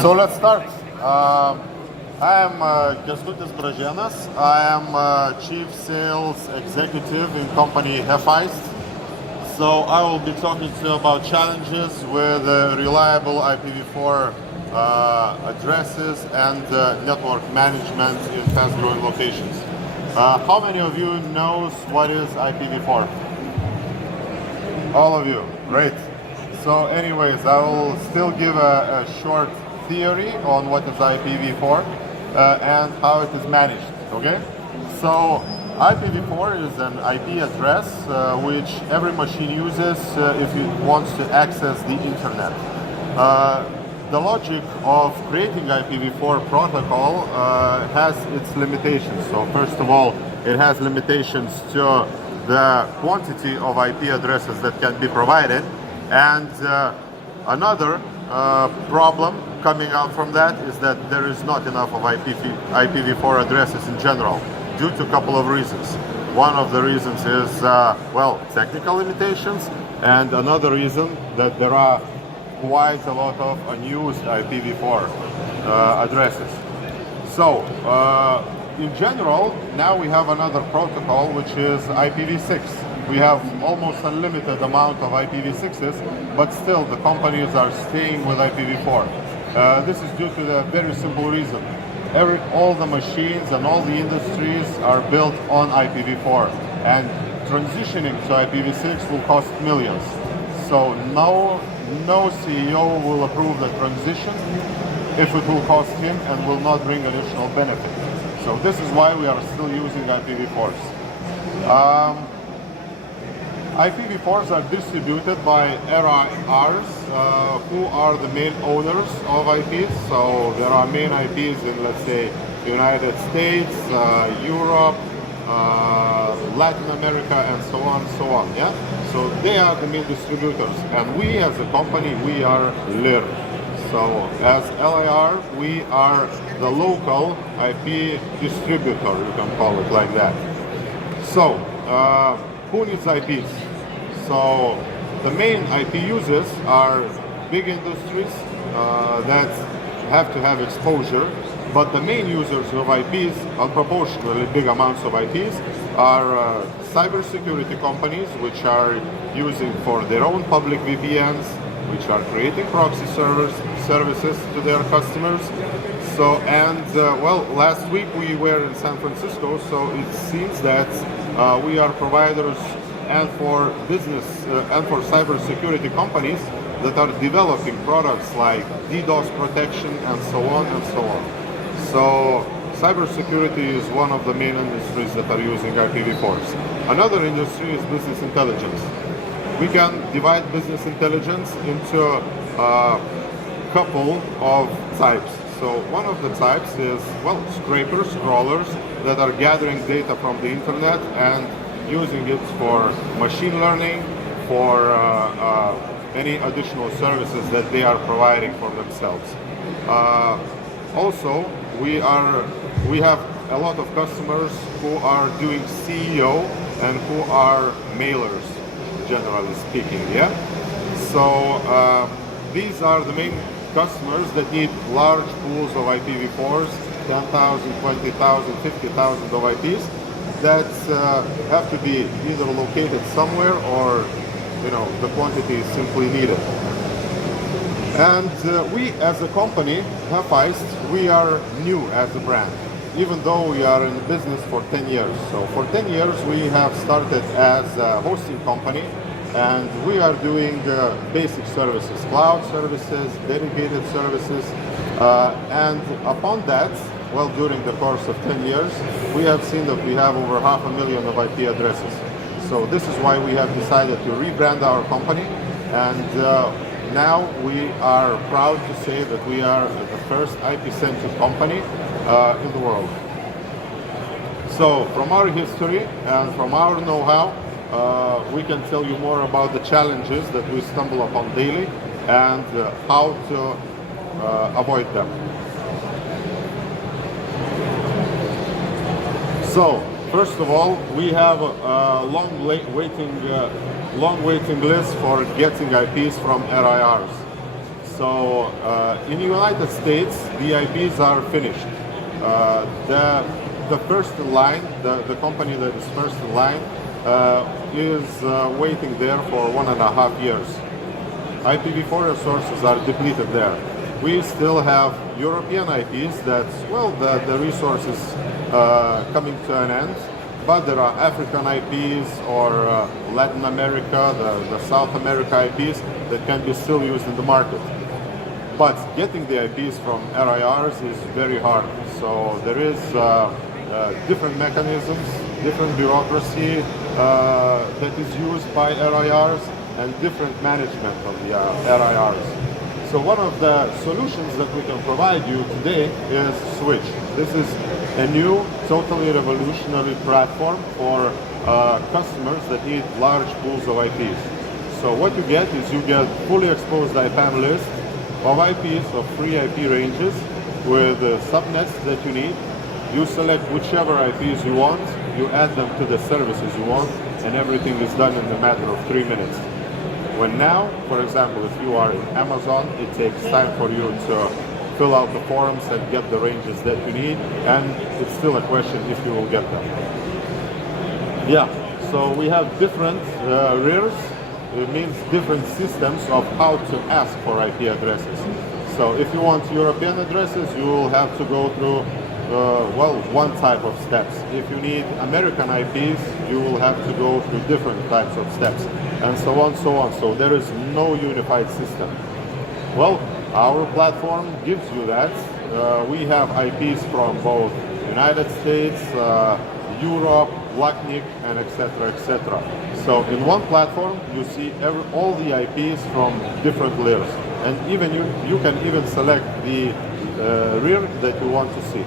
So let's start. I am Kęstutis Bražėnas. I am Chief Sales Executive in company Heficed. So I will be talking to you about challenges with reliable IPv4 addresses and network management in fast-growing locations. How many of you knows what is IPv4? All of you, great. So anyways, I will still give a short theory on what is IPv4 and how it is managed, okay? So IPv4 is an IP address which every machine uses if it wants to access the internet. The logic of creating IPv4 protocol has its limitations. So first of all, it has limitations to the quantity of IP addresses that can be provided, and another problem coming out from that is that there is not enough of IPv4 addresses in general, due to a couple of reasons. One of the reasons is, well, technical limitations, and another reason that there are quite a lot of unused IPv4 addresses. So, in general, now we have another protocol, which is IPv6. We have almost unlimited amount of IPv6s, but still the companies are staying with IPv4. This is due to the very simple reason. All the machines and all the industries are built on IPv4, and transitioning to IPv6 will cost millions. So no CEO will approve the transition if it will cost him and will not bring additional benefit. So this is why we are still using IPv4s. IPv4s are distributed by RIRs, who are the main owners of IPs. So there are main IPs in, let's say, United States, Europe, Latin America, and so on, yeah? So they are the main distributors, and we as a company, we are LIR. So as LIR, we are the local IP distributor, you can call it like that. So, who needs IPs? So the main IP users are big industries that have to have exposure, but the main users of IPs, unproportionately big amounts of IPs, are cybersecurity companies, which are using for their own public VPNs, which are creating proxy services to their customers. So, and well, last week we were in San Francisco, so it seems that we are providers and for business and for cybersecurity companies that are developing products like DDoS protection and so on and so on. So cybersecurity is one of the main industries that are using IPv4s. Another industry is business intelligence. We can divide business intelligence into a couple of types. So one of the types is, well, scrapers, crawlers that are gathering data from the internet and using it for machine learning, for any additional services that they are providing for themselves. Also, we have a lot of customers who are doing CEO and who are mailers, generally speaking, yeah? So these are the main customers that need large pools of IPv4s, 10,000, 20,000, 50,000 of IPs that have to be either located somewhere or, you know, the quantity is simply needed. And we as a company, Heficed, we are new as a brand, even though we are in business for 10 years. So for 10 years we have started as a hosting company, and we are doing basic services, cloud services, dedicated services, and upon that, well, during the course of 10 years, we have seen that we have over 500,000 of IP addresses. So this is why we have decided to rebrand our company, and now we are proud to say that we are the first IP-centric company in the world. So from our history and from our know-how, we can tell you more about the challenges that we stumble upon daily and how to avoid them. So, first of all, we have a long waiting list for getting IPs from RIRs. So in the United States, the IPs are finished. The first in line, the company that is first in line, is waiting there for 1.5 years. IPv4 resources are depleted there. We still have European IPs that, well, the resources coming to an end, but there are African IPs or Latin America, the South America IPs that can be still used in the market. But getting the IPs from RIRs is very hard. So there is different mechanisms, different bureaucracy that is used by RIRs and different management of the RIRs. So one of the solutions that we can provide you today is Switch. This is a new, totally revolutionary platform for customers that need large pools of IPs. So what you get is you get fully exposed IPAM list of IPs, of free IP ranges with subnets that you need. You select whichever IPs you want, you add them to the services you want, and everything is done in a matter of 3 minutes. When now, for example, if you are in Amazon, it takes time for you to fill out the forms and get the ranges that you need, and it's still a question if you will get them. Yeah, so we have different RIRs. It means different systems of how to ask for IP addresses. So if you want European addresses, you will have to go through well, one type of steps. If you need American IPs, you will have to go through different types of steps, and so on, so on. So there is no unified system. Well, our platform gives you that. We have IPs from both United States, Europe, LACNIC, and etc., etc. So in one platform, you see all the IPs from different layers, and even you can even select the RIR that you want to see.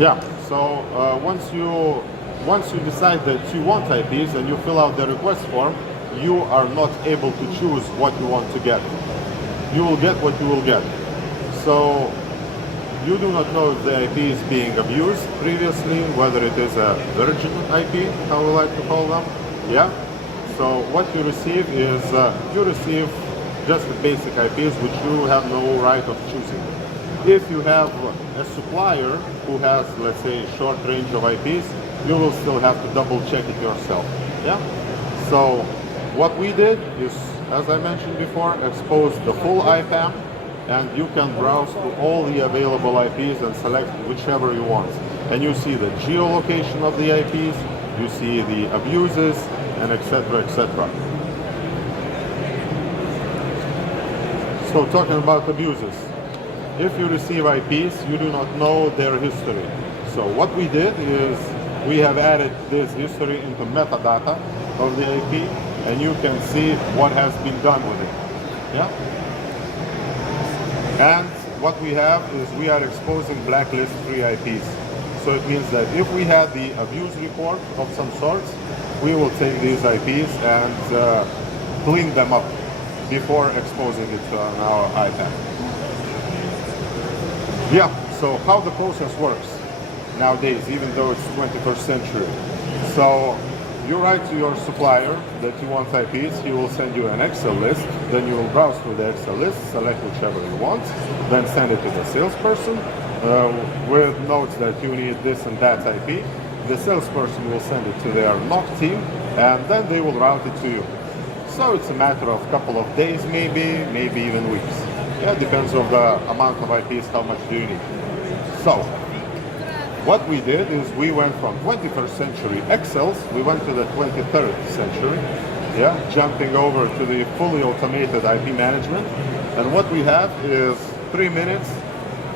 Yeah, so once you decide that you want IPs and you fill out the request form, you are not able to choose what you want to get. You will get what you will get. So you do not know if the IP is being abused previously, whether it is a virgin IP, how we like to call them. Yeah. So what you receive is you receive just the basic IPs which you have no right of choosing. If you have a supplier who has, let's say, short range of IPs, you will still have to double check it yourself. Yeah. So what we did is, as I mentioned before, expose the full IPAM, and you can browse through all the available IPs and select whichever you want. And you see the geolocation of the IPs, you see the abuses, and etc., etc. So talking about abuses, if you receive IPs, you do not know their history. So what we did is we have added this history into metadata of the IP, and you can see what has been done with it. Yeah. And what we have is we are exposing blacklist free IPs. So it means that if we had the abuse report of some sort, we will take these IPs and clean them up before exposing it to our IPAM. Yeah, so how the process works nowadays, even though it's 21st century. So you write to your supplier that you want IPs, he will send you an Excel list, then you will browse through the Excel list, select whichever you want, then send it to the salesperson with notes that you need this and that IP. The salesperson will send it to their NOC team, and then they will route it to you. So it's a matter of a couple of days, maybe even weeks. Yeah, it depends on the amount of IPs, how much do you need. So what we did is we went from 21st century Excels, we went to the 23rd century, yeah, jumping over to the fully automated IP management. And what we have is 3 minutes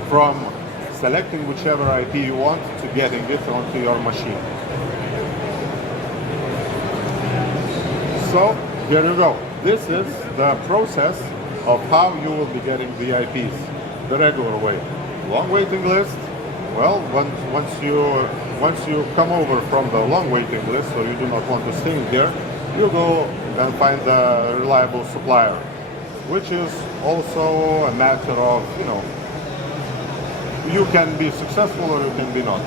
from selecting whichever IP you want to getting it onto your machine. So here you go. This is the process of how you will be getting the IPs, the regular way. Long waiting list. Well, once you come over from the long waiting list, so you do not want to stay here, you go and find a reliable supplier, which is also a matter of, you can be successful or you can be not.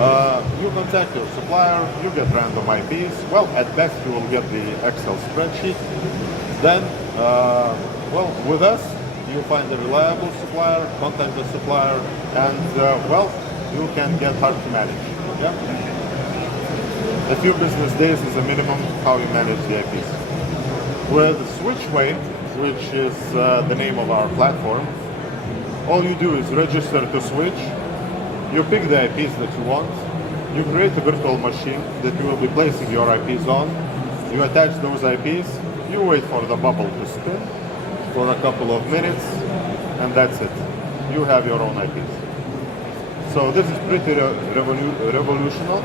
You contact your supplier, you get random IPs. Well, at best you will get the Excel spreadsheet. Then, well, with us, you find a reliable supplier, contact the supplier, and well, you can get hard to manage. Yeah? A few business days is a minimum how you manage the IPs. With Switchway, which is the name of our platform, all you do is register to switch. You pick the IPs that you want. You create a virtual machine that you will be placing your IPs on. You attach those IPs. You wait for the bubble to spin for a couple of minutes, and that's it. You have your own IPs. So this is pretty revolutionary.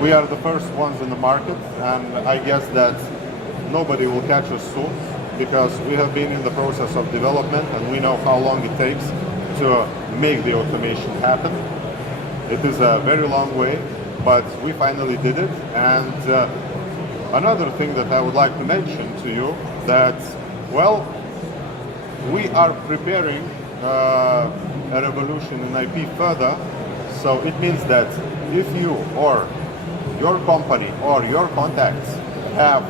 We are the first ones in the market, and I guess that nobody will catch us soon, because we have been in the process of development and we know how long it takes to make the automation happen. It is a very long way, but we finally did it. And another thing that I would like to mention to you, that, well, we are preparing a revolution in IP further. So it means that if you or your company or your contacts have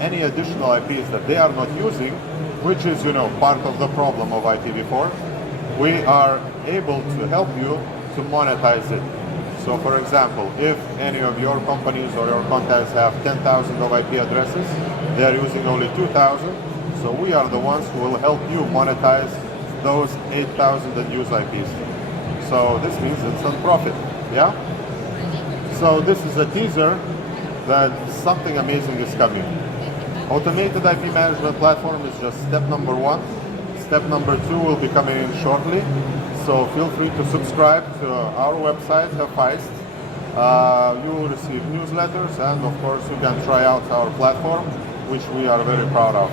any additional IPs that they are not using, which is, you know, part of the problem of IPv4, we are able to help you to monetize it. So for example, if any of your companies or your contacts have 10,000 of IP addresses, they are using only 2,000, so we are the ones who will help you monetize those 8,000 that use IPs. So this means instant profit, yeah? So this is a teaser that something amazing is coming. Automated IP management platform is just step number 1. Step number 2 will be coming in shortly. So feel free to subscribe to our website, Heficed. You will receive newsletters, and of course you can try out our platform, which we are very proud of.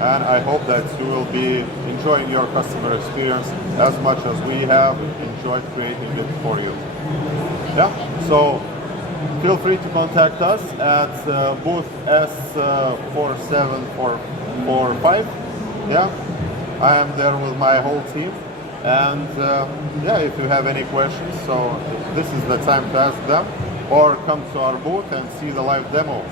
And I hope that you will be enjoying your customer experience as much as we have enjoyed creating it for you. Yeah, so feel free to contact us at booth S47445. Yeah, I am there with my whole team. And yeah, if you have any questions, so this is the time to ask them, or come to our booth and see the live demo.